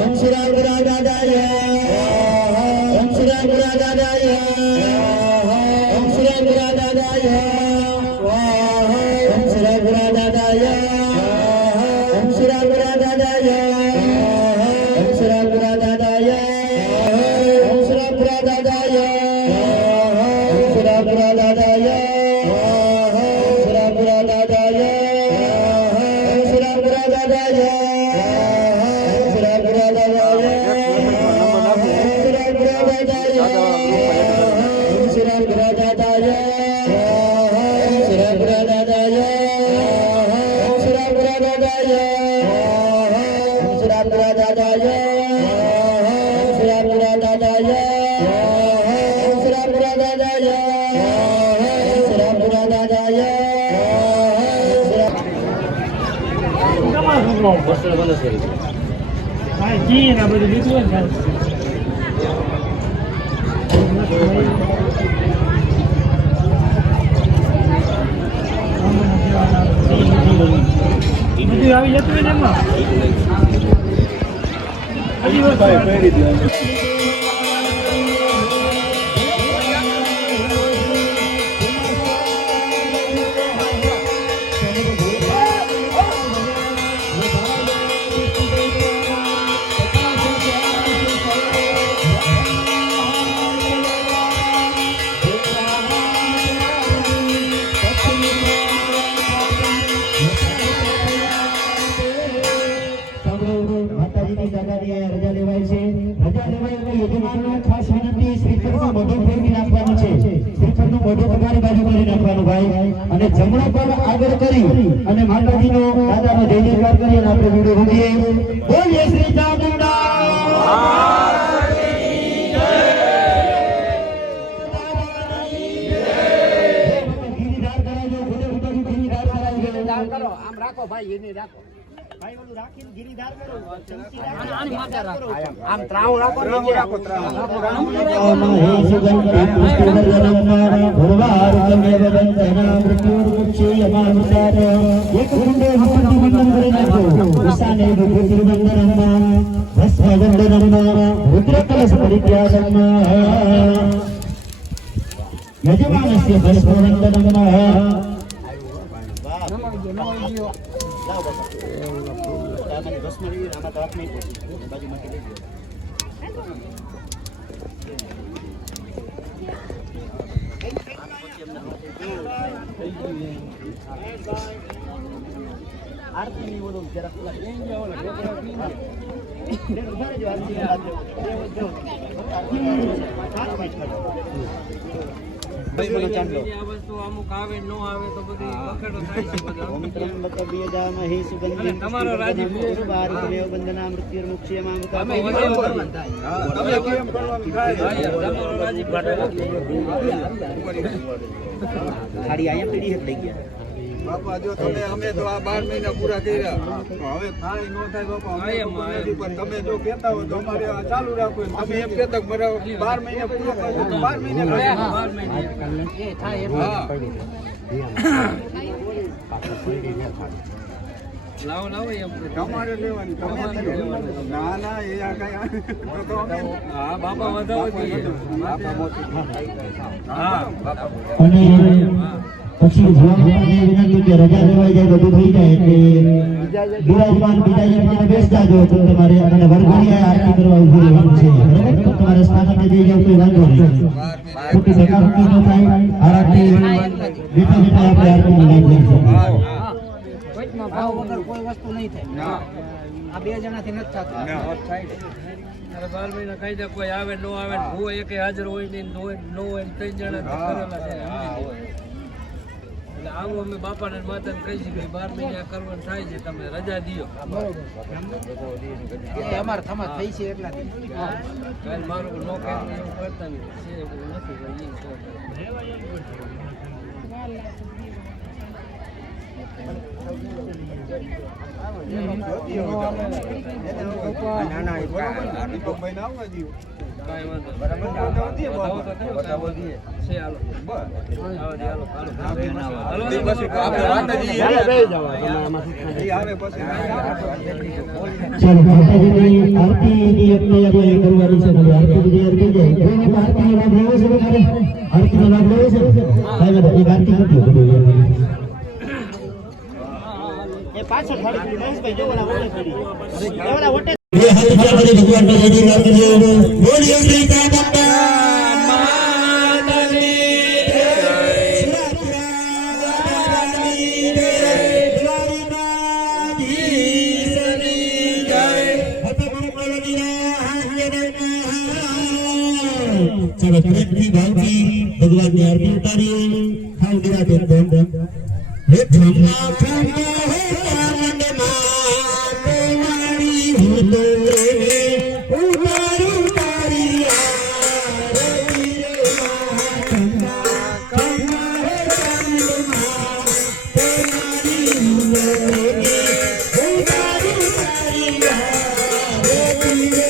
ઓમ સુરાપુરા દાદાય ઓમ સુરાપુરા દાદાય ઓમ સુરાપુરા દાદાય ઓમ સુરાપુરા દાદાય ઓમ સુરાપુરા દાદાય ઓમ સુરાપુરા દાદાય ઓમ સુરાપુરા દાદાય ઓમ સુરાપુરા દાદાય સુરાપુરા દાદાય સુરાપુરા દાદાય સુરાપુરા દાદાય સુરાપુરા દાદાય સુરાપુરા દાદાય સુરાપુરા દાદાય સુરાપુરા દાદાય સુરાપુરા દાદાય સુરાપુરા દાદાય સુરાપુરા દાદાય હા જી ના બધું લીધું હોય ને બધું આવી જતું હોય ને એમાં હજી વસ્તુ માતાજીની દાદાની રજા લેવાય છે. રજા લેવાય એટલે યજમાનનો ખાસ વિનંતી, શ્રીફળનું મોઢું ફેરવી નાખવાનું છે. શ્રીફળનું મોઢું તમારી બાજુ કરી નાખવાનું ભાઈ, અને જમણો પગ આગળ કરી અને માતાજીનો દાદાનો જય જયકાર કરી અને આપણે વિડીયો રૂકીએ. બોલીએ શ્રી ચામુંડા ગિરિધાર કરાવજો, ખુદે ખુદાનું ગિરિધાર કરાવજો. આમ રાખો ભાઈ, એને રાખો ભાઈ ઓલું રાખીને ગિરિધાર કરો આની માથે રાખો આમ ત્રાવ રાખો નીચે રાખો ત્રાવ યજમાનસ્ય ભસ્મવંદનમ. આરતી બોલો જરા તમારો રાજી ખાડી અહીંયા પીડી લઈ ગયા બાપા જો તમે અમે તો આ 12 મહિના પૂરા કર્યા તો હવે થાય ન થાય બાપા અમે તો કોઈ નથી, પણ તમે જો કહેતા હો તો અમારે આ ચાલુ રાખો. તમે એમ કહેતા કે મારા 12 મહિના પૂરા કરો તો 12 મહિના એ થાય એમ લાવો લાવો એમ તમારે લેવાની તમે લેવાની. ના ના એ આ કઈ તો અમે હા બાપા વધાવો જોઈએ બાપા મોટી હા બાપા અને પછી ભગવાનને વિનંતી કે રજા લેવાઈ જાય, બધું થઈ જાય એટલે બિરાજમાન બીજા જગ્યાએ બેસતા જો તો તમારે અને વરઘોડિયા આરતી કરવા ઉભું રહેવાનું છે. બરાબર? તો તમારે સ્થાનકે જઈ જાવ તો વાંધો નહીં. ખોટી ધક્કામુક્કી ન થાય. આરતી બેઠા બેઠા આપણે આરતીનો લાભ લઈશું. વચમાં ભાવ વગર કોઈ વસ્તુ નહીં થાય. આ બે જણાથી નથી થતું. અરે 12 મહિના કાયદા કોઈ આવે ન આવે ને ભૂવો એકે હાજર હોય નહીં ન હોય ને 3 જણા કરેલા છે એટલે આવું અમે બાપાને ને માતાને કહી છીએ કે 12 મહિના કરવાનું થાય છે, તમે રજા દિયો. એ અમારે થમા થઈ છે એટલાથી. કાલ મારું નો કે એવું કરતા નહીં છે એવું નથી ભાઈ ના ના એ બરોબર આ દીપકભાઈ ને આવવા દો. કાંઈ વાંધો નહીં. બરાબર બતાવો તો કેવું બતાવો કાંઈ દઈએ. છે, હાલો. આવો દે, હાલો, હાલો. હાલો, પછી આપણે વાત જ ઈ આવે પછી ચાલો માતાજીની આરતીની આપણે આપણે કરવાની છે ખાલી આરતી જે આરતી જાય કોઈ આરતીનો લાભ લેવો છે તમારે આરતીનો લાભ લેવો છે કાંઈ વાંધો નહીં, એક આરતી કરી દો બધું એ પાછળ ખાલી મહેશભાઈ જો ઓલા ઓટે કરી ઓલા ઓટે બે હાથ ઊંચા કરી ભગવાન ને જય માતા દી બોલીએ શ્રી કામકા चलो प्रेमથી ભાવથી ભગવાનની આરતી ઉતારીએ ખાવ ગીરા બેન હે ઠમા ઠમા હે કામન માં મારી હું તો રે ઉતારું તારી આરતી રે ઠમા ઠમા હે કામન માં મારી હું તો રે ઉતારું તારી આરતી રે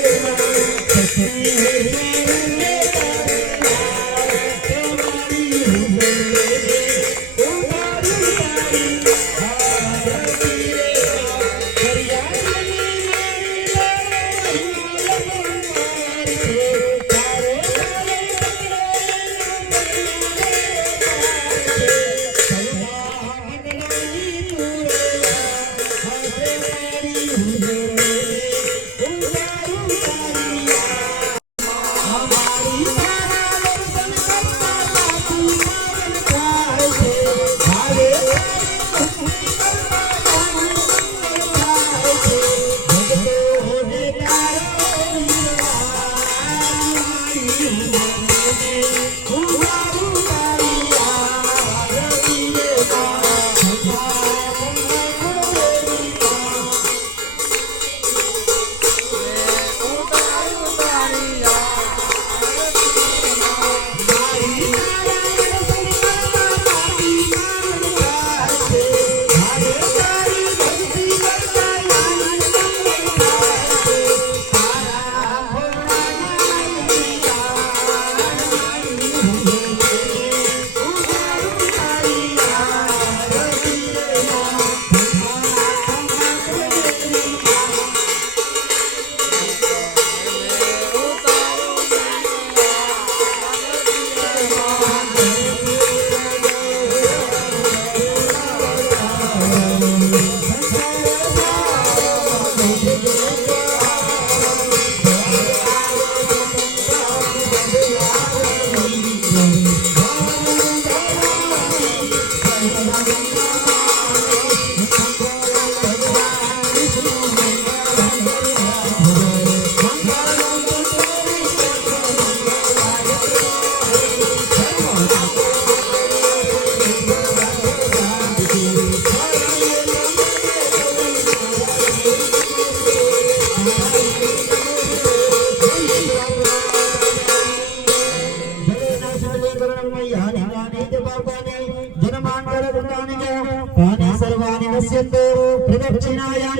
પ્રદક્ષિણાયામ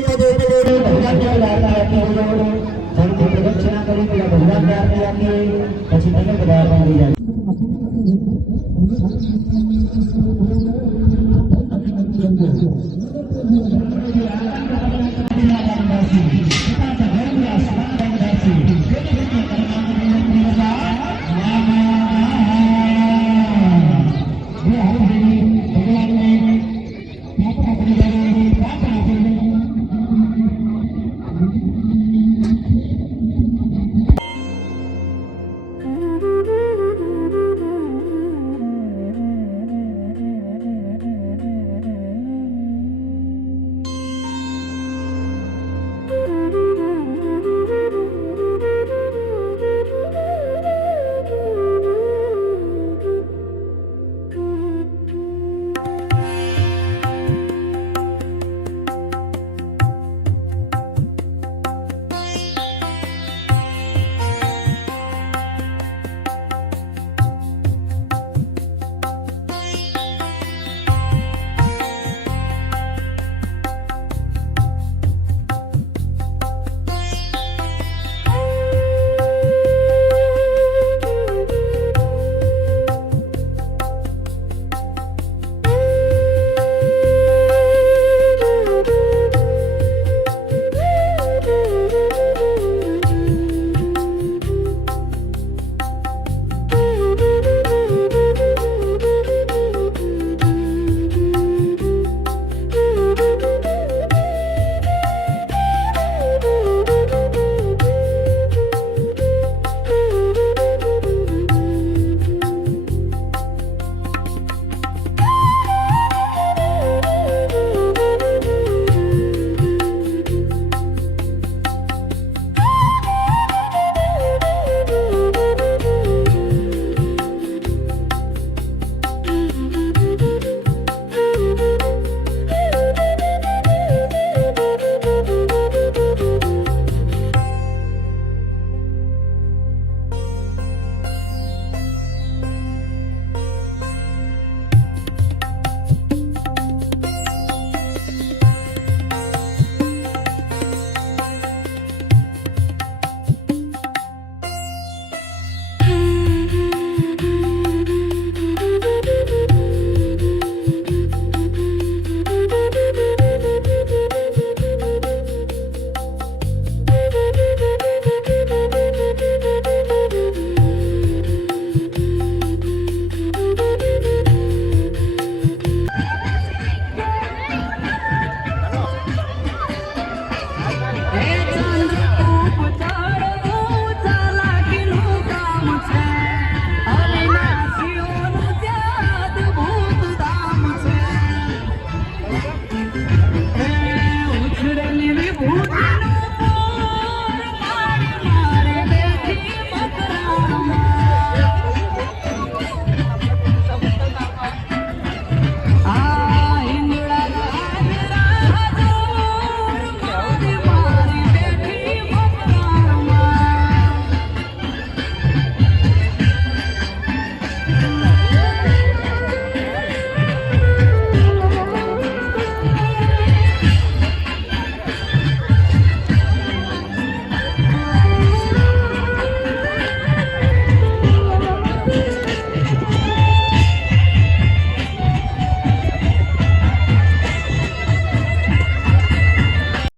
પ્રદક્ષિણા કરી પેલા ભગવાનને આરતી આપીએ પછી તમે બધા આરતી કરી જાય